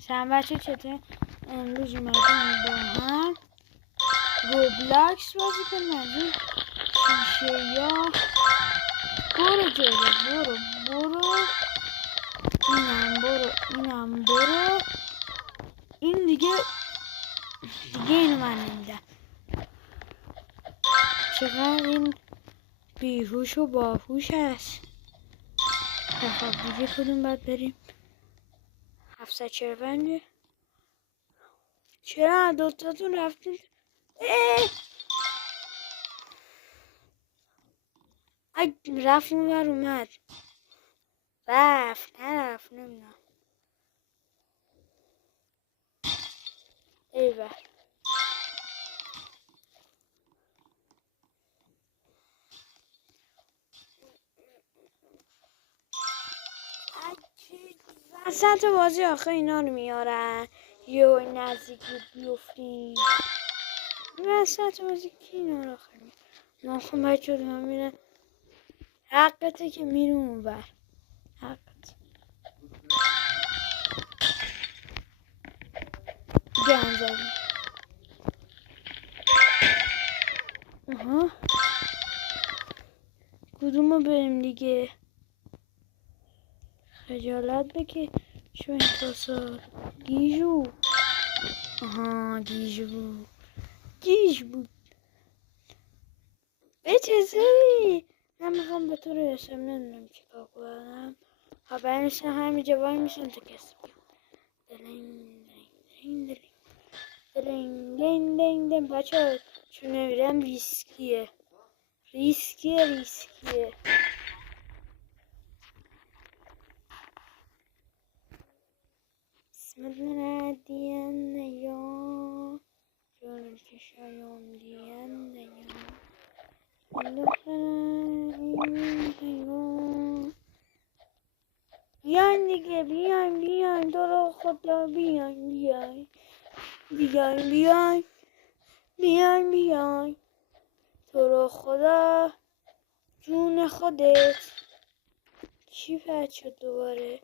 سلام بچه چطور؟ امروز اومدیم با هم روبلاکس بازی کنیم. از این شیشه یا برو جلو، برو اینم برو این دیگه اینو من نمیدم. چقدر این بیهوش و باهوش هست. خب دیگه کدوم باید بریم؟ 745. چرا دوتاتون رفتید؟ رفت اون ور اومد. نرفت نمیدونم. ایوه وسط بازی آخه اینا رو میارن یه نزدیکی بیفتیم وسط بازی کی اینا رو آخه میارن. ناخون بچه رو هم میرن. حقته که میرون اون بر حقت گن زدیم. کدوم رو بریم دیگه؟ خجالت بکش شو این پاسار گیجو. گیج بود. به چطوری؟ من میخوام به تو رسم نمیدونم چی کار کنم. خبر نیستم همینجا وای میشن تا کسی دلنگ بچه ها چون نمیرم ریسکیه. اسمتنا دیان یا جانم که شایم دیان یا بیاین دیگه بیاین تو رو خدا بیاین تو رو خدا جون خودت. چی پد شد دوباره؟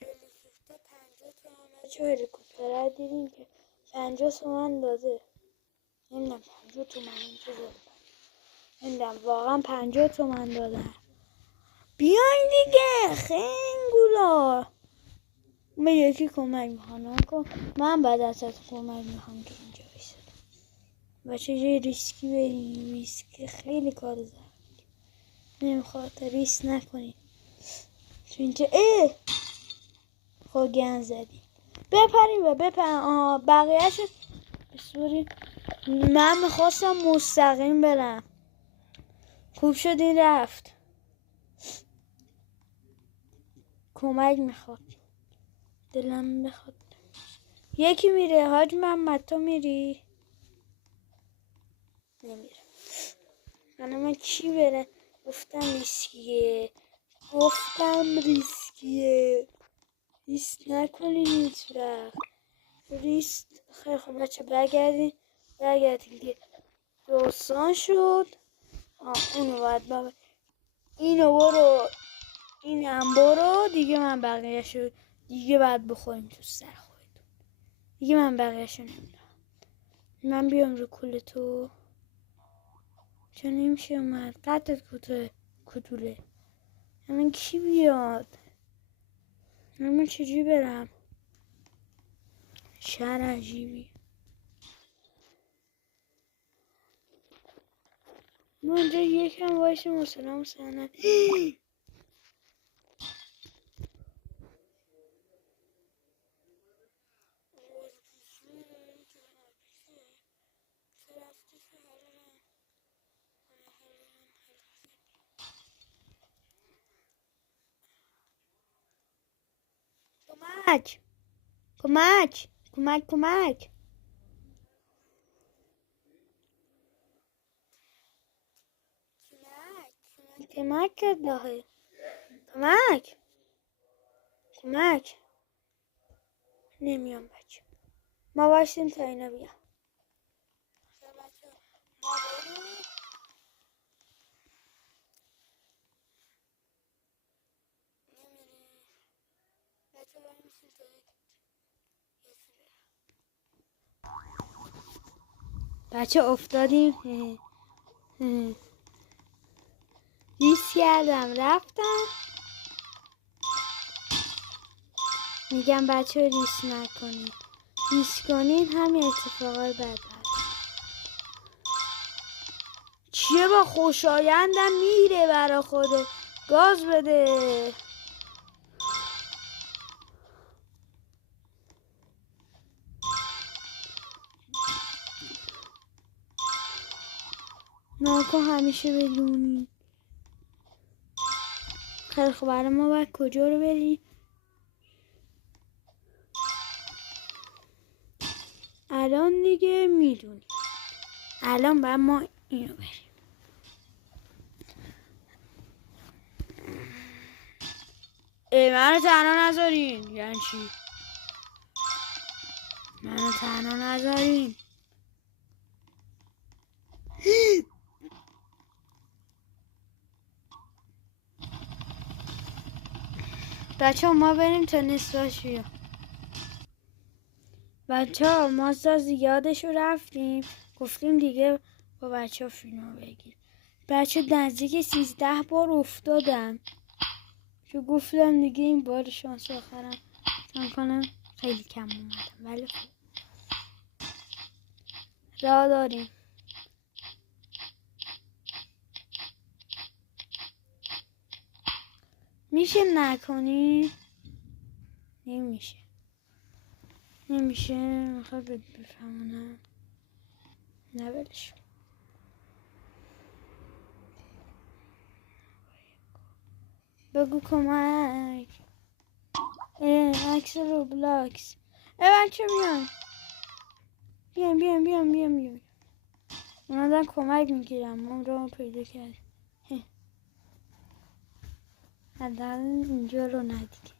هلیکوپتر 50 تومن. چه هلیکوپتر دیدین که 50 تومن داده؟ نمیدونم 50 تومن چه داده؟ نمیدونم واقعا 50 تومن دادن. بیاین دیگه خنگولا. من یکی کمک میخوام کن. من بعد ازت کمک میخوام که اینجا بایستم. بچه جای ریسکی بریم. ریسک خیلی کار زد. نمیخواد ریسک نکنی تو اینجا. خب گن زدی. بپریم و بپریم. بقیهش بسوری. من میخواستم مستقیم برم. خوب شد این رفت. کمک میخواد. دلم بخواد. یکی میره. حاج محمد تو میری؟ نمیره. من چی بره؟ گفتم ریسکیه. ریسک نکنین هیچ وقت. خیلی خوب بچه برگردین دیگه. دوستان شد. اونو باید بابا اینو برو اینم برو دیگه. من بقیه شد دیگه بعد بخوریم تو سر خودتون دیگه. من بقیه شو نمیدونم. من بیام رو کل تو چون نمیشه اومد. قدت کدوله. من کی بیاد؟ من چجوری برم؟ شهر عجیبی. ما اینجا یکم وایسیم مثلا کمک. کمک کرد داخل. کمک نمیام بچه. ما باشیم تا اینا بیان. بچه افتادیم. ریس کردم رفتم. میگم بچه ریس نکنید، ریس کنید همین اتفاقای بد. چیه با خوشایندم میره برا خوده، گاز بده. ناکن همیشه بدونی. خیلی خوب برای ما باید کجا رو بریم؟ الان دیگه میدونیم. الان باید ما اینو بریم. منو تنها نذارین. یعنی چی؟ منو تنها نذارین. بچه ما بریم تا نصفش. بچه ها ما زیادش رو رفتیم، گفتیم دیگه با بچه ها فیلم رو بگیر. بچه نزدیک 13 بار افتادم که گفتم دیگه این بار شانس آخرم چون کنم خیلی کم اومدم، ولی خب راه داریم. میشه نکنی؟ نمیشه میخواد بفهمونم. نه ولش بگو کمک. عکس روبلاکس. بچه بیان اومدن کمک میگیرم. ما رو پیدا کردیم. حداقل اینجا رو ندیگه.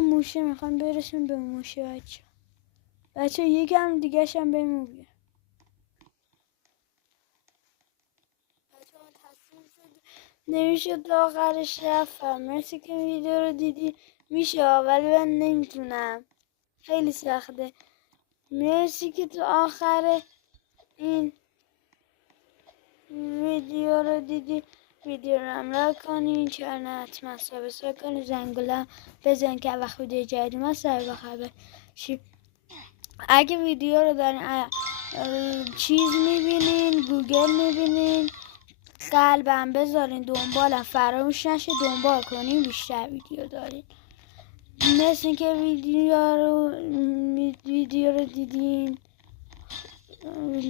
موشه میخوام برسیم به موشه. بچه یکم دیگه شم بهمون بیار. نمیشه تا آخرش رفتم. مرسی که ویدیو رو دیدی. میشه ولی من نمیتونم، خیلی سخته. مرسی که تو آخر این ویدیو رو دیدی. ویدیو رو هم لایک کنین، چرا حتما سابسکرایب کنین، زنگوله بزن که وقت ویدیو جدید ما سر بخبر شی. اگه ویدیو رو دارین چیز میبینین، گوگل میبینین، قلبم بذارین، دنبالم فراموش نشه دنبال کنین، بیشتر ویدیو دارین. مثل که ویدیو رو دیدین،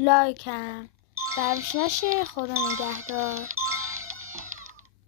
لایک هم فراموش نشه. خدا نگهدار.